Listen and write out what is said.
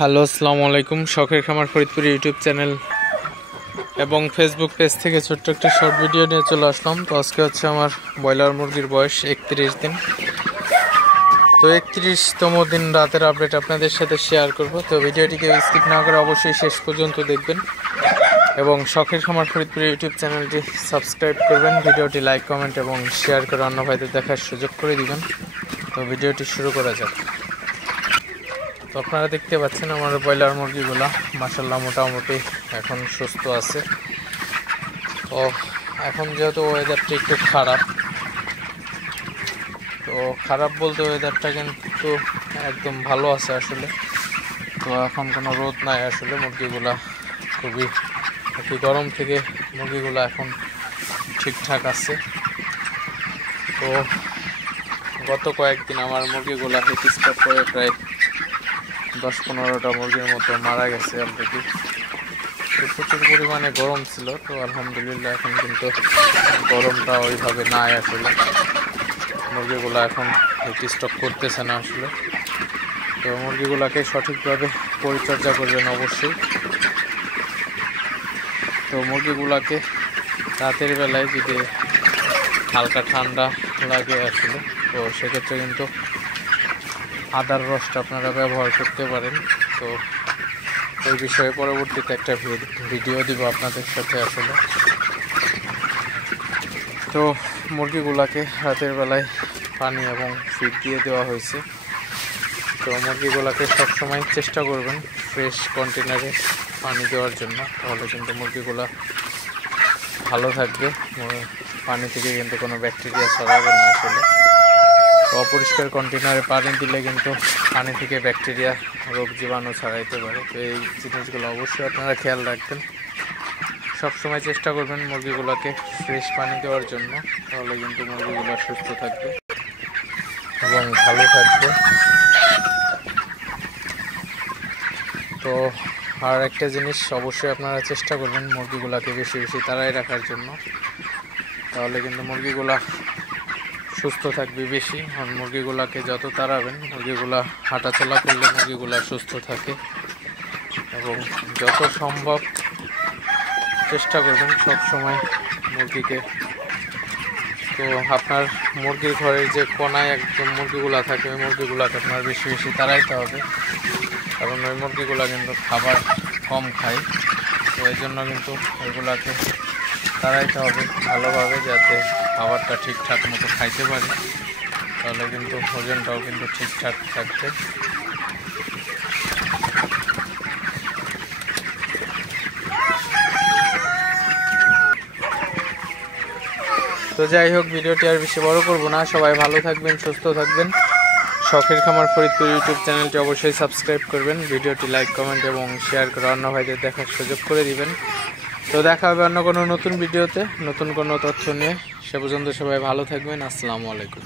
Hello, আসসালামু আলাইকুম। শখের খামার ফরিদপুর ইউটিউব চ্যানেল এবং ফেসবুক পেজ থেকে ছোট্ট একটা শর্ট ভিডিও নিয়ে চলে আসলাম। তো আজকে হচ্ছে আমার ব্রয়লার মুরগির বয়স 31 দিন। তো 31তম দিন রাতের আপডেট আপনাদের সাথে শেয়ার করব। তো ভিডিওটিকে স্কিপ না করে অবশ্যই শেষ পর্যন্ত দেখবেন এবং শখের খামার ফরিদপুর ইউটিউব চ্যানেলটি সাবস্ক্রাইব করবেন। ভিডিওটি লাইক, কমেন্ট এবং শেয়ার করে অন্য ভাইদের দেখার সুযোগ করে দিবেন। তো ভিডিওটি শুরু করা যাক। তো আপনারা দেখতে পাচ্ছেন আমার ব্রয়লার মুরগিগুলা মাশাআল্লাহ মোটামুটি এখন সুস্থ আছে। তো এখন যেহেতু ওয়েদারটা একটু খারাপ, তো খারাপ বলতে ওয়েদারটা কিন্তু একদম ভালো আছে আসলে। তো এখন কোনো রোদ নাই আসলে, মুরগিগুলা খুবই গরম থেকে মুরগিগুলা এখন ঠিকঠাক আছে। তো গত কয়েকদিন আমার মুরগিগুলা হিট স্ট্রোক করে প্রায় 10-15টা মুরগির মতো মারা গেছে অলরেডি। তো প্রচুর পরিমাণে গরম ছিল। তো আলহামদুলিল্লাহ এখন কিন্তু গরমটা ওইভাবে নাই আসলে, মুরগিগুলো এখন হিট স্ট্রোক করতেছে না আসলে। তো মুরগিগুলোকে সঠিকভাবে পরিচর্যা করবেন অবশ্যই। তো মুরগিগুলোকে রাতের বেলায় যদি হালকা ঠান্ডা লাগে আসলে, তো সেক্ষেত্রে কিন্তু আদার রসটা আপনারা ব্যবহার করতে পারেন। তো ওই বিষয়ে পরবর্তীতে একটা ভিডিও দিব আপনাদের সাথে আসলে। তো মুরগিগুলাকে রাতের বেলায় পানি এবং ফিড দিয়ে দেওয়া হয়েছে। তো মুরগিগুলাকে সবসময় চেষ্টা করবেন ফ্রেশ কন্টেনারে পানি দেওয়ার জন্য, তাহলে কিন্তু মুরগিগুলা ভালো থাকবে। পানি থেকে কিন্তু কোনো ব্যাকটেরিয়া ছড়াবে না আসলে। অপরিষ্কার কন্টেনারে পানি দিলে কিন্তু পানি থেকে ব্যাকটেরিয়া, রোগ জীবাণু ছড়াইতে পারে। তো এই জিনিসগুলো অবশ্যই আপনারা খেয়াল রাখবেন। সবসময় চেষ্টা করবেন মুরগিগুলোকে ফ্রেশ পানি দেওয়ার জন্য, তাহলে কিন্তু মুরগিগুলো সুস্থ থাকবে এবং ভালো থাকবে। তো আর একটা জিনিস অবশ্যই আপনারা চেষ্টা করবেন মুরগিগুলোকে বেশি বেশি তাড়াই রাখার জন্য, তাহলে কিন্তু মুরগিগুলা সুস্থ থাকবে বেশি। আর মুরগিগুলাকে যত তাড়াবেন, মুরগিগুলা হাঁটাচলা করলে মুরগিগুলা সুস্থ থাকে এবং যত সম্ভব চেষ্টা করবেন সব সময় মুরগিকে, তো আপনার মুরগির ঘরের যে কোনায় একদম মুরগিগুলা থাকে ওই মুরগিগুলাকে আপনার বেশি বেশি তাড়াইতে হবে, কারণ ওই মুরগিগুলা কিন্তু খাবার কম খায়। তো এই জন্য কিন্তু ওইগুলাকে তাড়াইতে হবে ভালোভাবে, যাতে খাবারটা ঠিকঠাক মতো খাইতে পারে, তাহলে কিন্তু ওজনটাও কিন্তু ঠিকঠাক থাকবে। তো যাই হোক, ভিডিওটি আর বেশি বড় করব না। সবাই ভালো থাকবেন, সুস্থ থাকবেন। শখের খামার ফরিদপুর ইউটিউব চ্যানেলটি অবশ্যই সাবস্ক্রাইব করবেন। ভিডিওটি লাইক, কমেন্ট এবং শেয়ার করে অন্য ভাইদের দেখার সুযোগ করে দিবেন। তো দেখা হবে অন্য কোনো নতুন ভিডিওতে নতুন কোনো তথ্য নিয়ে। সে পর্যন্ত সবাই ভালো থাকবেন। আসসালামু আলাইকুম।